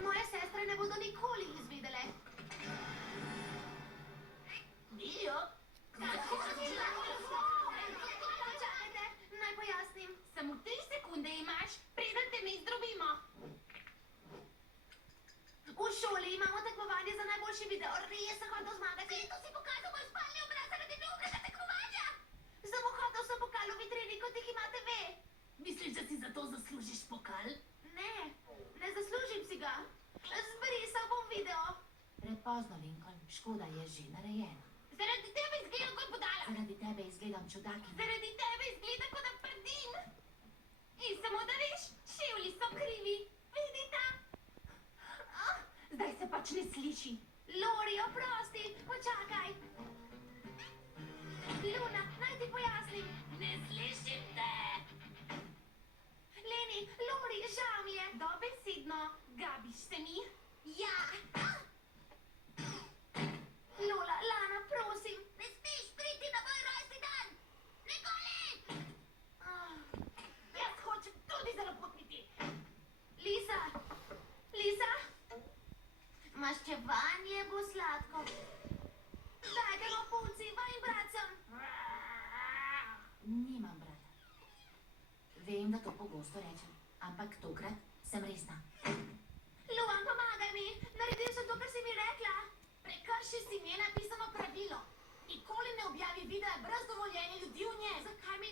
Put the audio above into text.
Moje sestre ne bodo nikoli izvedele. Dio? Čakajte, naj pojasnim. Samo 3 sekunde imaš, preden te mi zdrobimo. V šoli imamo tekmovanje za najboljši video. Res sem hotel zmagati. To si pokazal moj spalni obraz zaradi neumnega tekmovanja. Samo hotel sem pokal v vitrini, kot jih imate ve. Misliš, da si za to zaslužiš pokal? Ne, ne zaslužim si ga. Zbrisal bom video. Prepozno, Lincoln. Škoda je že narejena. Zaradi tebe izgledam kot budala. Zaradi tebe izgledam čudakinja. Zaradi tebe izgleda kot da prdim. In samo da veš, ševli so krivi. Vidite? Zdaj se pač ne sliši. Lori, oprosti, počakaj. Luna, naj ti pojasnim. Ne slišim te. Leni, Lori, žal mi je. Dobesedno, gabiš se mi? Ja. Lola, Lana, prosim. Ne smeš priti na moj rojstni dan. Nikoli! Jaz hočem tudi zanapotniti. Lisa, Lisa? Maščevanje bo sladko. Dajte punci, vajim bratcem. Nimam brata. Vem, da to pogosto rečem, ampak tokrat sem resna. Luan, pomagaj mi. Naredil sem to, kar si mi rekla. Prekrši si mi napisano pravilo. Nikoli ne objavi videa brez dovoljenja ljudi v njej. Zakaj mi